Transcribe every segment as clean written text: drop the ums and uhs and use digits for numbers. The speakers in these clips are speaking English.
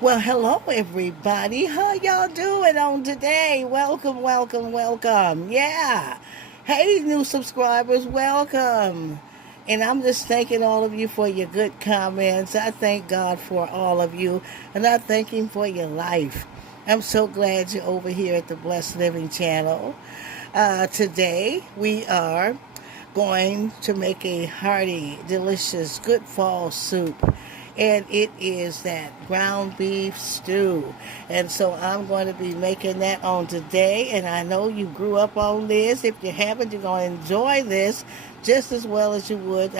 Well, hello everybody. How y'all doing on today? Welcome, welcome, welcome. Yeah. Hey, new subscribers, welcome. And I'm just thanking all of you for your good comments. I thank God for all of you, and I thank Him for your life. I'm so glad you're over here at the Blessed Living channel. Today, we are going to make a hearty, delicious, good fall soup. And it is that ground beef stew. And so I'm going to be making that on today. And I know you grew up on this. If you haven't, you're going to enjoy this just as well as you would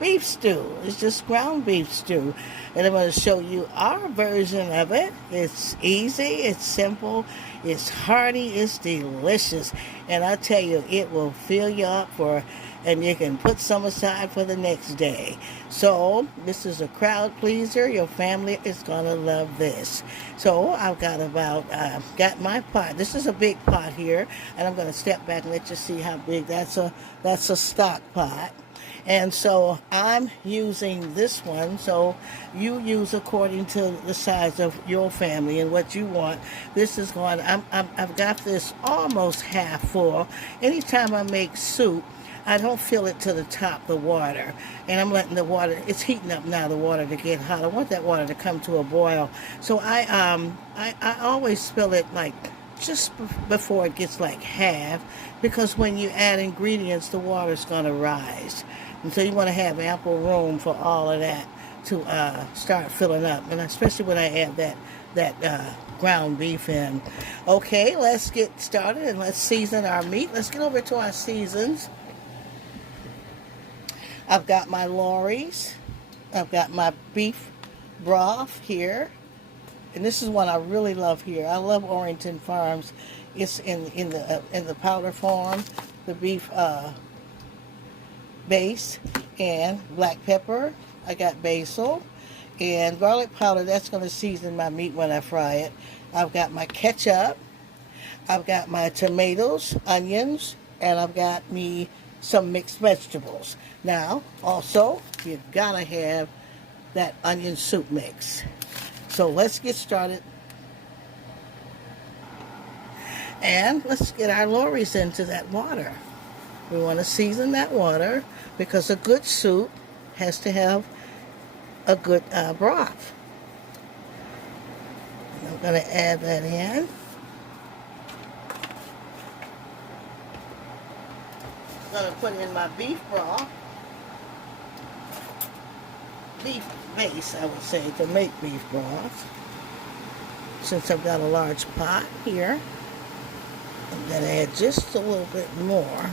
beef stew. It's just ground beef stew. And I'm going to show you our version of it. It's easy, it's simple, it's hearty, it's delicious. And I tell you, it will fill you up and you can put some aside for the next day. So this is a crowd pleaser. Your family is gonna love this. So I've got got my pot. This is a big pot here, and I'm gonna step back and let you see how big that's a stock pot. And so I'm using this one, so you use according to the size of your family and what you want. This is going, I've got this almost half full. Anytime I make soup, I don't fill it to the top, the water. And I'm letting the water, it's heating up now, the water to get hot. I want that water to come to a boil. So I always fill it like just before it gets like half, because when you add ingredients, the water's going to rise. And so you want to have ample room for all of that to start filling up. And especially when I add that ground beef in. Okay, let's get started and let's season our meat. Let's get over to our seasons. I've got my Lawry's. I've got my beef broth here. And this is one I really love here. I love Orrington Farms. It's in the powder form, the beef base, and black pepper. I got basil and garlic powder. That's going to season my meat when I fry it. I've got my ketchup. I've got my tomatoes, onions, and I've got me some mixed vegetables. Now, also, you've got to have that onion soup mix. So let's get started. And let's get our Lawry's into that water. We want to season that water because a good soup has to have a good broth. And I'm going to add that in. I'm going to put in my beef broth. Beef base, I would say, to make beef broth. Since I've got a large pot here, I'm going to add just a little bit more.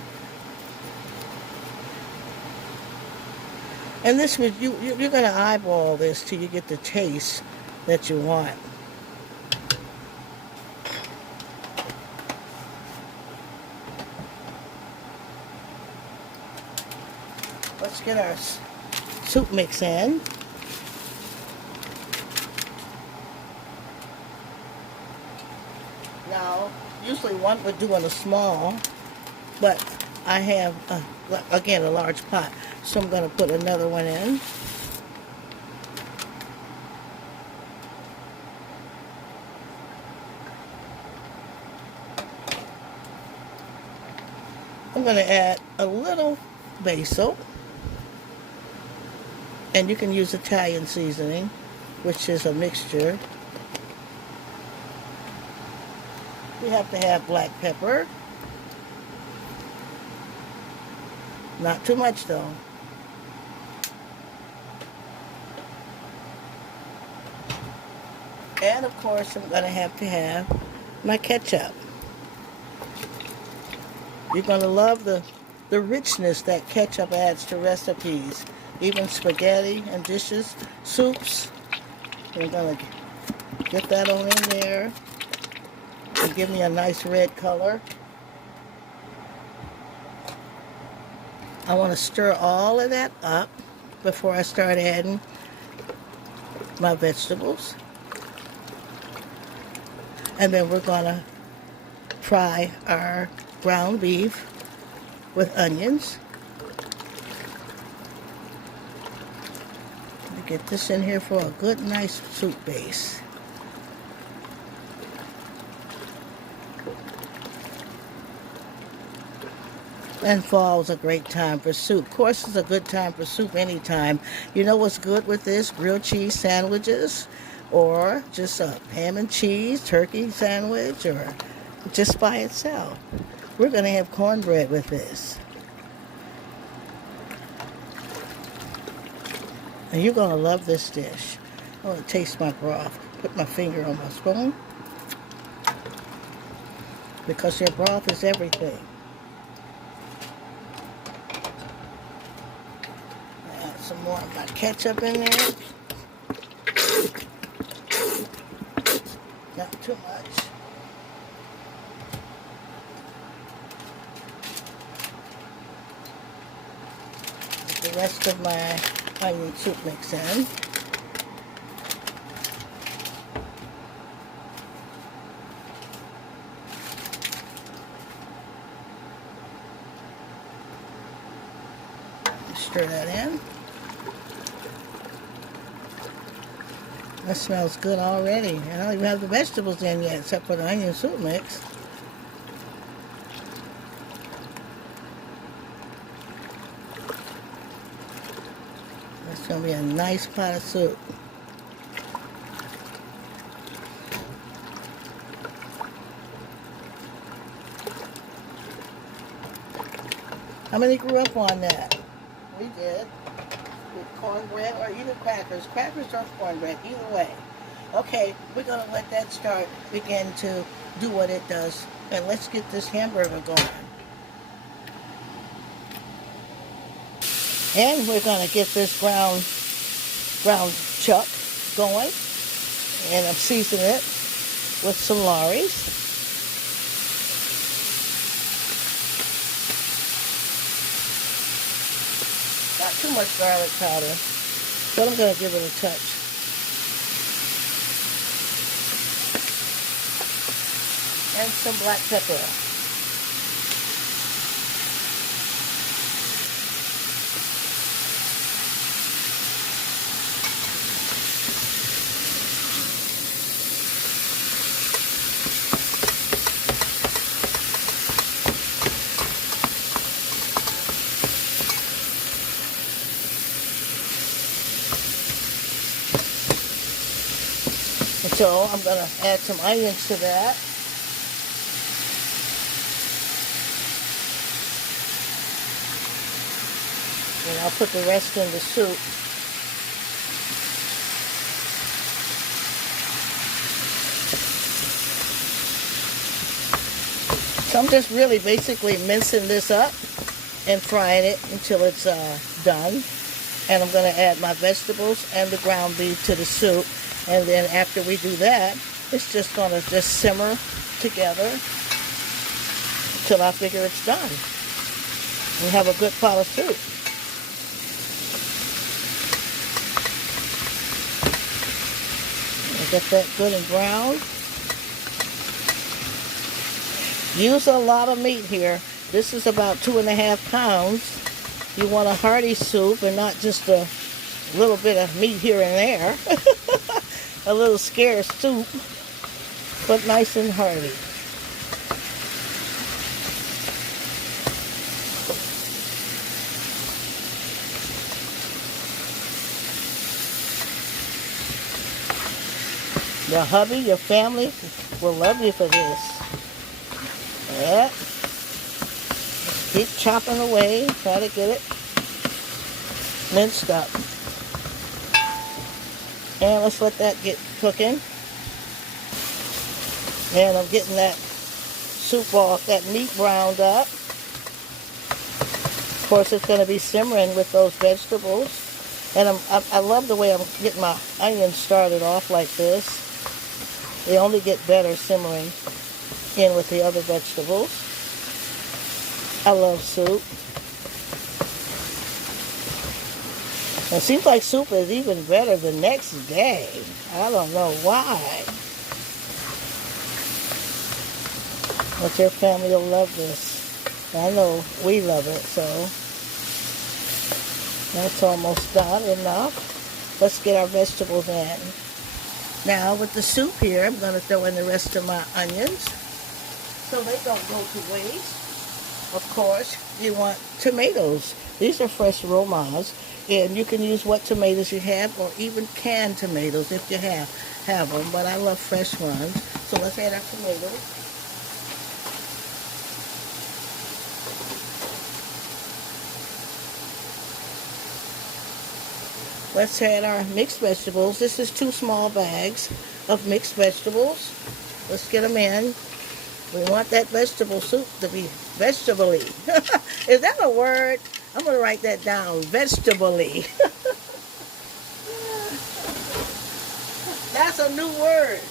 And this was you're going to eyeball this till you get the taste that you want. Let's get our soup mix in. Now, usually one would do in a small, but I have, again, a large pot, so I'm going to put another one in. I'm going to add a little basil. And you can use Italian seasoning, which is a mixture. You have to have black pepper. Not too much though. And of course, I'm going to have my ketchup. You're going to love the richness that ketchup adds to recipes. Even spaghetti and dishes, soups. I'm going to get that on in there and give me a nice red color. I want to stir all of that up before I start adding my vegetables. And then we're going to fry our ground beef with onions. Get this in here for a good, nice soup base. And fall's a great time for soup. Of course, it's a good time for soup anytime. You know what's good with this? Grilled cheese sandwiches, or just a ham and cheese turkey sandwich, or just by itself. We're going to have cornbread with this. And you're going to love this dish. I want to taste my broth. Put my finger on my spoon. Because your broth is everything. Add some more of my ketchup in there. Not too much. Put the rest of my onion soup mix in. Stir that in. That smells good already. I don't even have the vegetables in yet, except for the onion soup mix. It's going to be a nice pot of soup. How many grew up on that? We did. With cornbread or either crackers. Crackers or cornbread, either way. Okay, we're going to let that begin to do what it does. And let's get this hamburger going. And we're going to get this ground chuck going. And I'm seasoning it with some Lorry's. Not too much garlic powder, but I'm going to give it a touch. And some black pepper. So I'm going to add some onions to that. And I'll put the rest in the soup. So I'm just really basically mincing this up and frying it until it's done. And I'm going to add my vegetables and the ground beef to the soup. And then after we do that, it's just going to just simmer together until I figure it's done. And have a good pot of soup. I'll get that good and brown. Use a lot of meat here. This is about 2.5 pounds. You want a hearty soup and not just a little bit of meat here and there. A little scarce soup, but nice and hearty. Your hubby, your family will love you for this. Yeah. Keep chopping away, try to get it minced up. And let's let that get cooking. And I'm getting that soup off, that meat browned up. Of course, it's going to be simmering with those vegetables. And I love the way I'm getting my onions started off like this. They only get better simmering in with the other vegetables. I love soup. It seems like soup is even better the next day. I don't know why. But your family will love this. I know we love it, so that's almost done enough. Let's get our vegetables in. Now with the soup here, I'm going to throw in the rest of my onions so they don't go to waste. Of course, you want tomatoes. These are fresh romas, and you can use what tomatoes you have, or even canned tomatoes if you have them. But I love fresh ones. So let's add our tomatoes. Let's add our mixed vegetables. This is 2 small bags of mixed vegetables. Let's get them in. We want that vegetable soup to be vegetable-y. Is that a word? I'm going to write that down. Vegetable-y. That's a new word.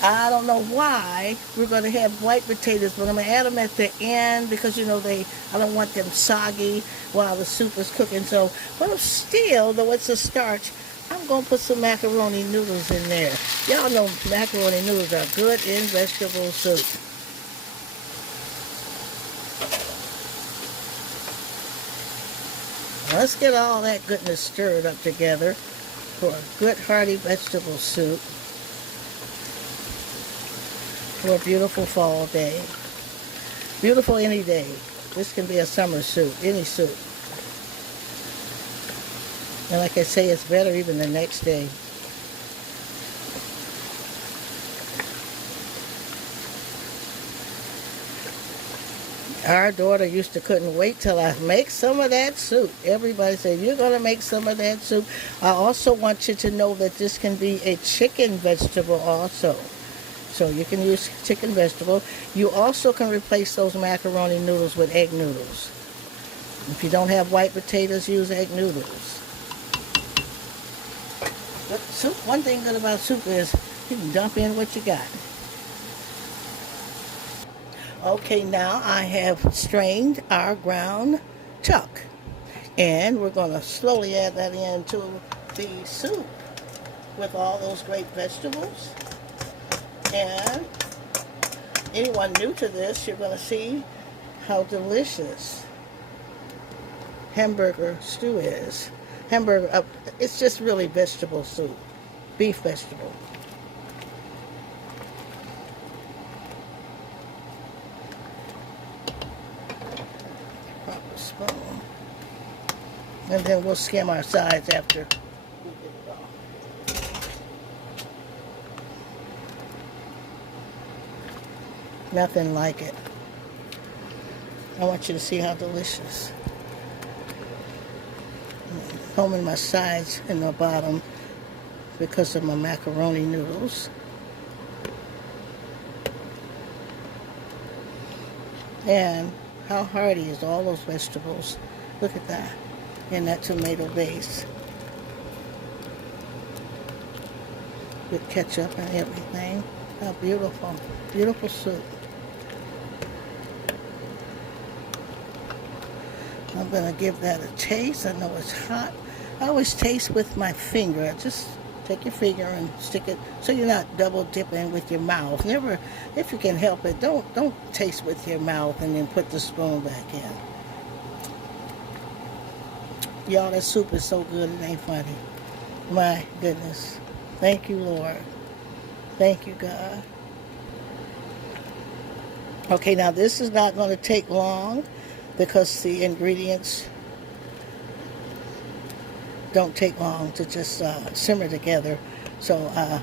I don't know why we're going to have white potatoes, but I'm going to add them at the end because, I don't want them soggy while the soup is cooking. So, but still, though it's a starch, I'm going to put some macaroni noodles in there. Y'all know macaroni noodles are good in vegetable soup. Let's get all that goodness stirred up together for a good hearty vegetable soup for a beautiful fall day. Beautiful any day. This can be a summer soup, any soup. And like I say, it's better even the next day. Our daughter used to couldn't wait till I make some of that soup. Everybody said, you're going to make some of that soup. I also want you to know that this can be a chicken vegetable also. So you can use chicken vegetable. You also can replace those macaroni noodles with egg noodles. If you don't have white potatoes, use egg noodles. But soup, one thing good about soup is you can dump in what you got. Okay, now I have strained our ground chuck. And we're going to slowly add that into the soup with all those great vegetables. And anyone new to this, you're going to see how delicious hamburger stew is. It's just really vegetable soup, beef vegetable. Proper spoon. And then we'll skim our sides after we get it off. Nothing like it. I want you to see how delicious. Combing my sides and the bottom because of my macaroni noodles. And how hearty is all those vegetables. Look at that. And that tomato base. With ketchup and everything. How beautiful. Beautiful soup. I'm going to give that a taste. I know it's hot. I always taste with my finger. Just take your finger and stick it so you're not double dipping with your mouth. Never, if you can help it, don't taste with your mouth and then put the spoon back in. Y'all, that soup is so good it ain't funny. My goodness. Thank you, Lord. Thank you, God. Okay, now this is not going to take long because the ingredients don't take long to just simmer together. So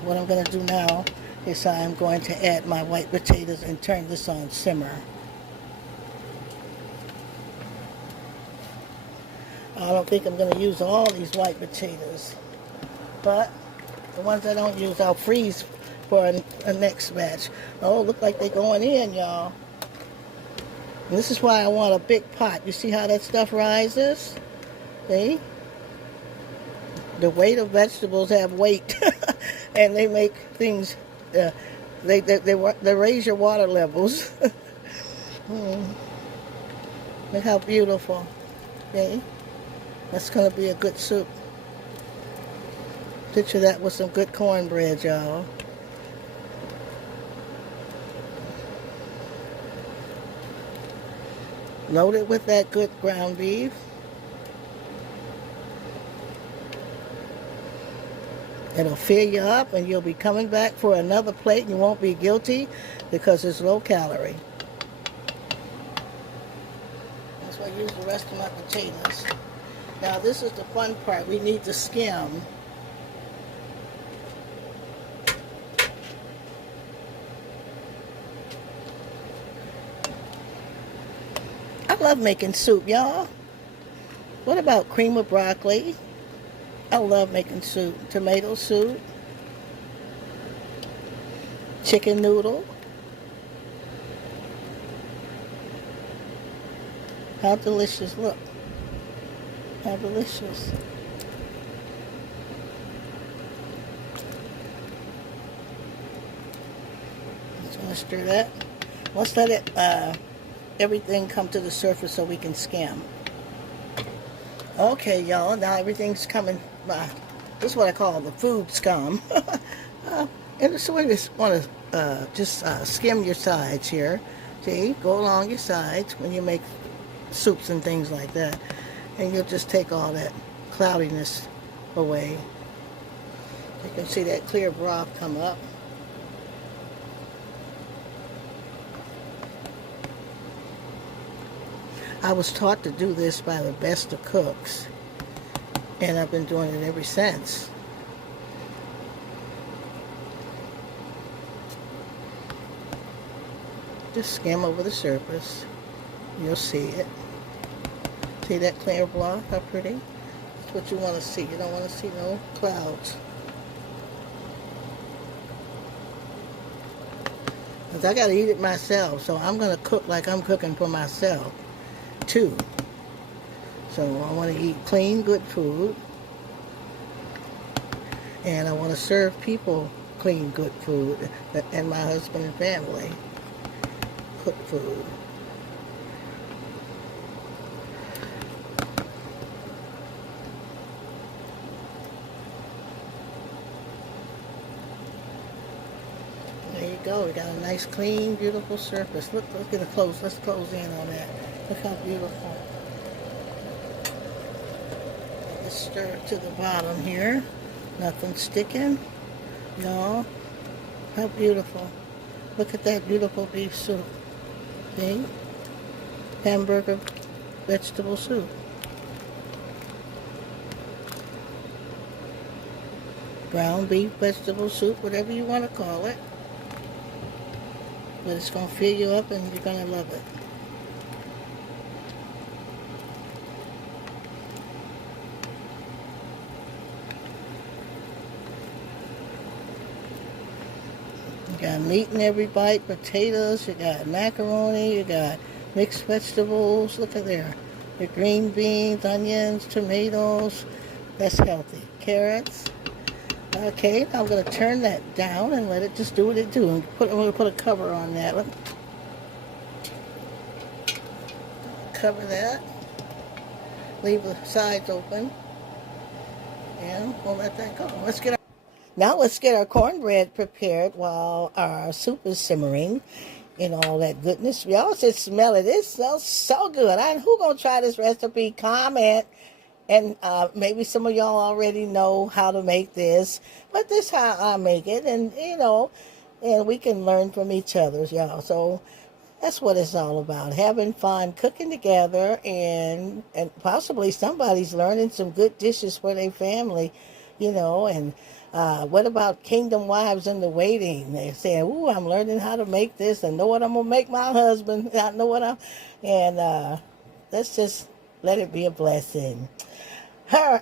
what I'm going to do now is I'm going to add my white potatoes and turn this on simmer. I don't think I'm going to use all these white potatoes, but the ones I don't use I'll freeze for a next batch. Oh, look like they're going in, y'all. And this is why I want a big pot. You see how that stuff rises? See? The weight of vegetables have weight, and they make things. They raise your water levels. Look how beautiful. Okay, that's gonna be a good soup. Picture that with some good cornbread, y'all. Loaded with that good ground beef. It'll fill you up and you'll be coming back for another plate and you won't be guilty because it's low calorie. That's why I use the rest of my potatoes. Now this is the fun part. We need to skim. I love making soup, y'all. What about cream of broccoli? I love making soup. Tomato soup. Chicken noodle. How delicious. Look. How delicious. Just want to stir that. Let's let it everything come to the surface so we can skim. Okay, y'all, now everything's coming. This is what I call the food scum. And so we just want to skim your sides here. See, go along your sides when you make soups and things like that. And you'll just take all that cloudiness away. You can see that clear broth come up. I was taught to do this by the best of cooks, and I've been doing it ever since. Just skim over the surface. You'll see it. See that clear block? How pretty? That's what you want to see. You don't want to see no clouds. Because I got to eat it myself, so I'm going to cook like I'm cooking for myself too. So I want to eat clean, good food, and I want to serve people clean, good food, and my husband and family cooked food. There you go. We got a nice, clean, beautiful surface. Look, let's get a close. Let's close in on that. Look how beautiful. Let's stir it to the bottom here. Nothing sticking. No. How beautiful. Look at that beautiful beef soup. See? Hamburger vegetable soup. Ground beef vegetable soup, whatever you want to call it. But it's going to fill you up and you're going to love it. You got meat in every bite, potatoes, you got macaroni, you got mixed vegetables. Look at there. The green beans, onions, tomatoes. That's healthy. Carrots. Okay, now I'm going to turn that down and let it just do what it do. I'm going to put a cover on that. Cover that. Leave the sides open. And we'll let that go. Now let's get our cornbread prepared while our soup is simmering and all that goodness. Y'all should smell it. It smells so good. Who gonna try this recipe? Comment. And maybe some of y'all already know how to make this, but this is how I make it, and and we can learn from each other, y'all. So that's what it's all about: having fun, cooking together, and possibly somebody's learning some good dishes for their family, And what about Kingdom Wives in the Waiting? They're saying, "Ooh, I'm learning how to make this. I know what I'm gonna make my husband. I know what I'm," and let's just let it be a blessing. Here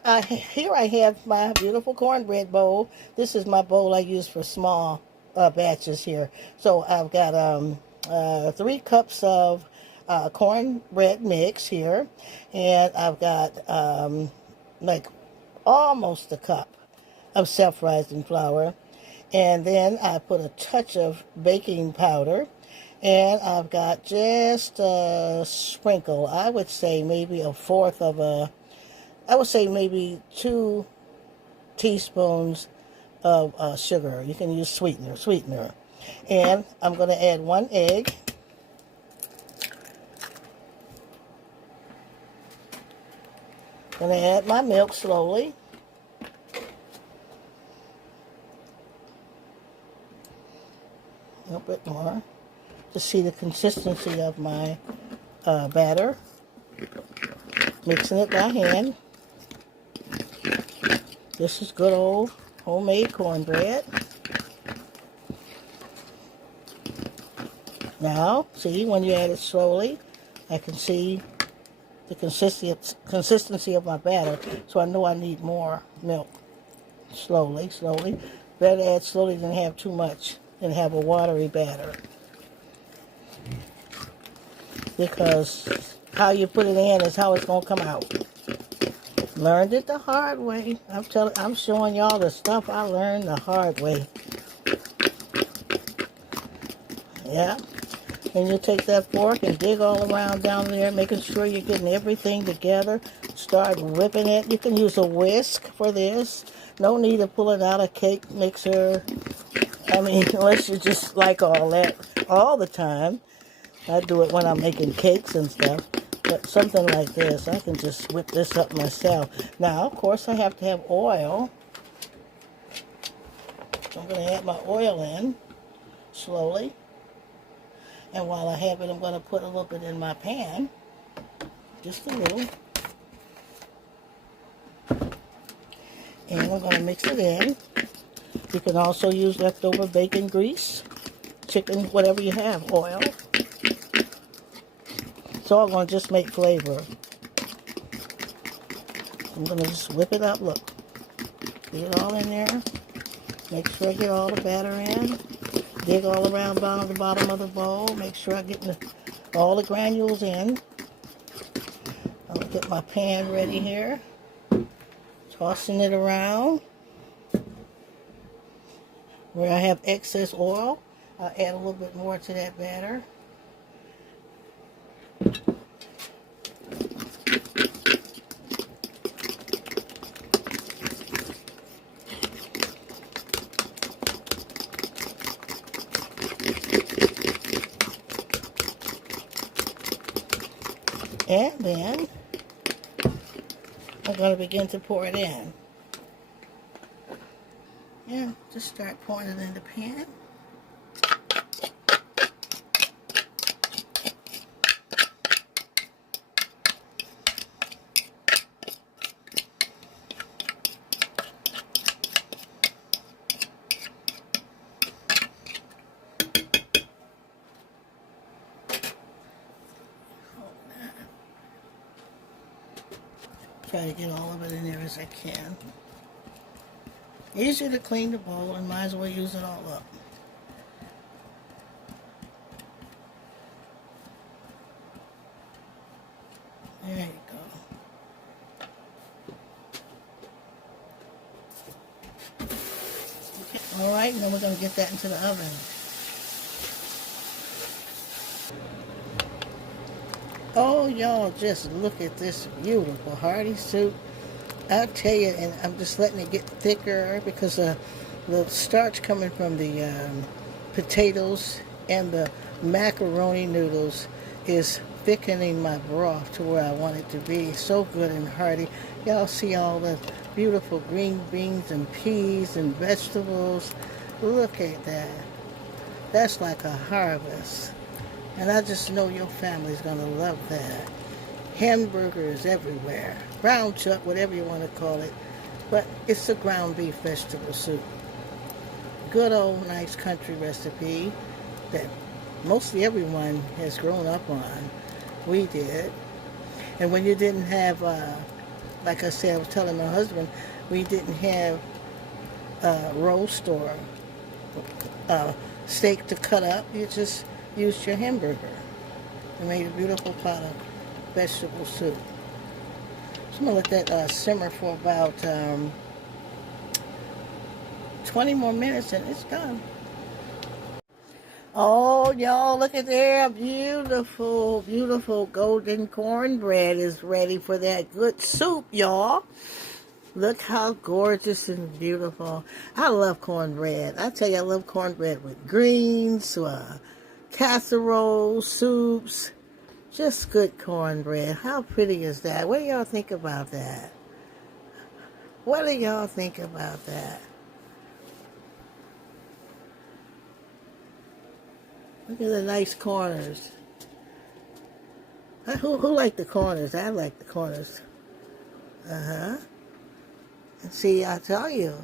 I have my beautiful cornbread bowl. This is my bowl I use for small batches here. So I've got 3 cups of cornbread mix here, and I've got like almost a cup of self-rising flour, and then I put a touch of baking powder, and I've got just a sprinkle. I would say maybe maybe 2 teaspoons of sugar. You can use sweetener. And I'm going to add 1 egg. Going to add my milk slowly. bit more to see the consistency of my batter. Mixing it by hand. This is good old homemade cornbread. Now, see, when you add it slowly, I can see the consistency of my batter, so I know I need more milk. Slowly, slowly. Better add slowly than have too much and have a watery batter. Because how you put it in is how it's going to come out. Learned it the hard way. I'm showing y'all the stuff I learned the hard way. Yeah. And you take that fork and dig all around down there, making sure you're getting everything together. Start whipping it. You can use a whisk for this. No need to pull it out of cake mixer. I mean, unless you just like all that all the time. I do it when I'm making cakes and stuff. But something like this, I can just whip this up myself. Now, of course, I have to have oil. So I'm going to add my oil in slowly. And while I have it, I'm going to put a little bit in my pan. Just a little. And I'm going to mix it in. You can also use leftover bacon grease, chicken, whatever you have, oil. It's all going to just make flavor. I'm going to just whip it up, look. Get it all in there. Make sure I get all the batter in. Dig all around the bottom of the bowl. Make sure I get all the granules in. I'll get my pan ready here. Tossing it around. Where I have excess oil, I'll add a little bit more to that batter. And then I'm going to begin to pour it in. Yeah, just start pouring it in the pan. Try to get all of it in there as I can. Easier to clean the bowl and might as well use it all up. There you go. Okay. All right, and then we're going to get that into the oven. Oh, y'all, just look at this beautiful hearty soup. I'll tell you, and I'm just letting it get thicker because the starch coming from the potatoes and the macaroni noodles is thickening my broth to where I want it to be. So good and hearty. Y'all see all the beautiful green beans and peas and vegetables. Look at that. That's like a harvest. And I just know your family's going to love that. Hamburgers everywhere. Ground chuck, whatever you want to call it. But it's a ground beef vegetable soup. Good old nice country recipe that mostly everyone has grown up on. We did. And when you didn't have, like I said, I was telling my husband, we didn't have roast or steak to cut up. You just used your hamburger and made a beautiful pot of vegetable soup. So I'm going to let that simmer for about 20 more minutes and it's done. Oh, y'all, look at there. Beautiful, beautiful golden cornbread is ready for that good soup, y'all. Look how gorgeous and beautiful. I love cornbread. I tell you, I love cornbread with greens, casserole, soups. Just good cornbread. How pretty is that? What do y'all think about that? What do y'all think about that? Look at the nice corners. Who like the corners? I like the corners. Uh-huh. And see, I tell you,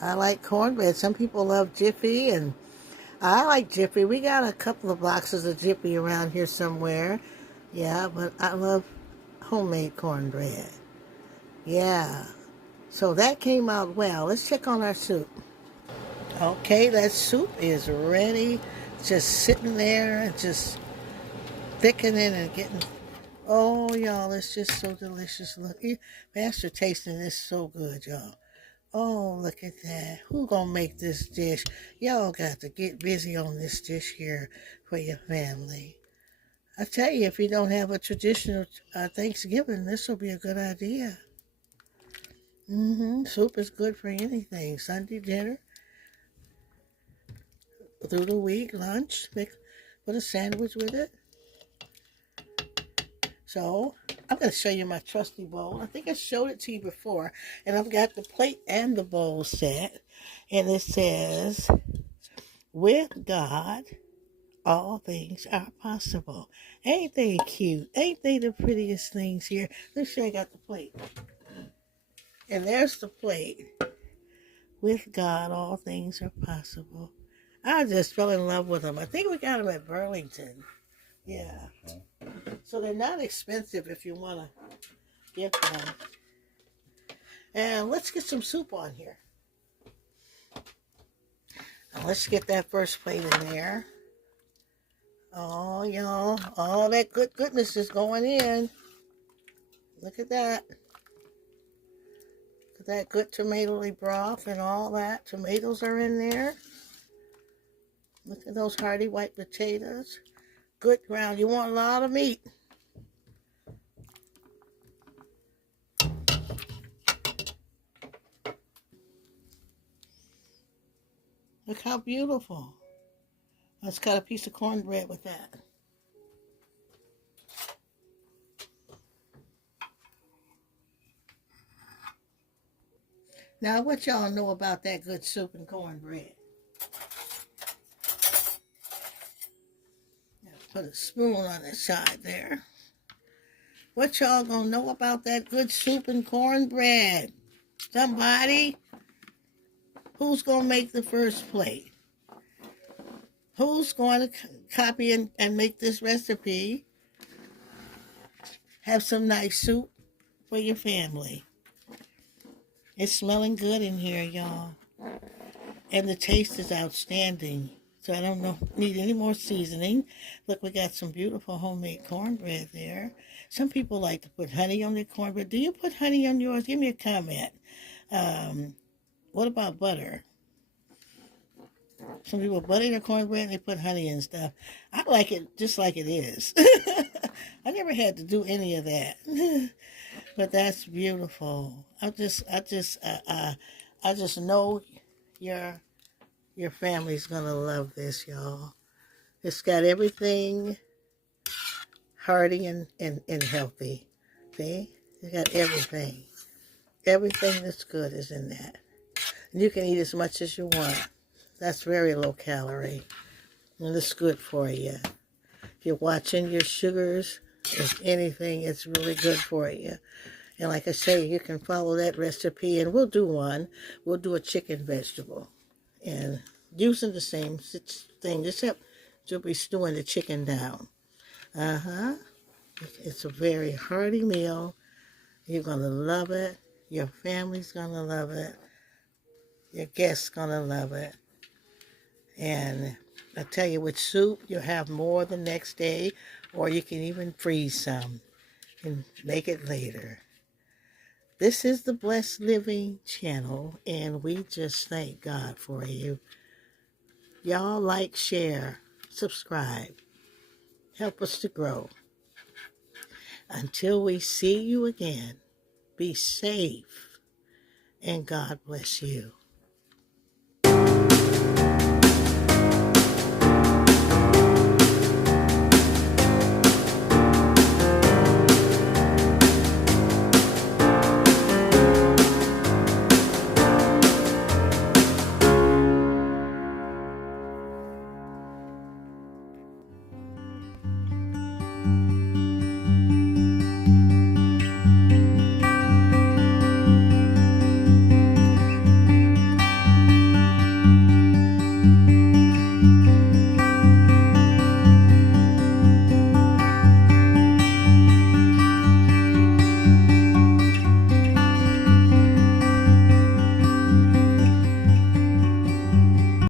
I like cornbread. Some people love Jiffy, and I like Jiffy. We got a couple of boxes of Jiffy around here somewhere. Yeah, but I love homemade cornbread. Yeah. So that came out well. Let's check on our soup. Okay, that soup is ready. Just sitting there and just thickening and getting. Oh, y'all, it's just so delicious. Look, Master tasting this so good, y'all. Oh, look at that. Who gonna make this dish? Y'all got to get busy on this dish here for your family. I tell you, if you don't have a traditional Thanksgiving, this will be a good idea. Soup is good for anything. Sunday dinner, through the week, lunch, put a sandwich with it. So I'm going to show you my trusty bowl. I think I showed it to you before. And I've got the plate and the bowl set. And it says, with God, all things are possible. Ain't they cute? Ain't they the prettiest things here? Let's show you got the plate. And there's the plate. With God, all things are possible. I just fell in love with them. I think we got them at Burlington. Yeah. So they're not expensive if you want to get them. And let's get some soup on here. Now let's get that first plate in there. Oh, y'all, all that goodness is going in. Look at that. Look at that good tomatoey broth and all that. Tomatoes are in there. Look at those hearty white potatoes. Good ground. You want a lot of meat. Look how beautiful. Let's cut a piece of cornbread with that. Now, what y'all know about that good soup and cornbread? Put a spoon on the side there. What y'all gonna know about that good soup and cornbread? Somebody? Who's gonna make the first plate? Who's going to copy and make this recipe? Have some nice soup for your family. It's smelling good in here, y'all. And the taste is outstanding. So I don't need any more seasoning. Look, we got some beautiful homemade cornbread there. Some people like to put honey on their cornbread. Do you put honey on yours? Give me a comment. What about butter? Some people butter their cornbread and they put honey and stuff. I like it just like it is. I never had to do any of that. But that's beautiful. I just know your family's gonna love this, y'all. It's got everything hearty and healthy. See? It's got everything. Everything that's good is in that. And you can eat as much as you want. That's very low calorie. And it's good for you. If you're watching your sugars, if anything, it's really good for you. And like I say, you can follow that recipe, and we'll do one. We'll do a chicken vegetable. And using the same thing, except you'll be stewing the chicken down. It's a very hearty meal. You're going to love it. Your family's going to love it. Your guests going to love it. And I tell you, with soup, you'll have more the next day, or you can even freeze some and make it later. This is the Blessed Living channel, and we just thank God for you. Y'all like, share, subscribe. Help us to grow. Until we see you again, be safe, and God bless you.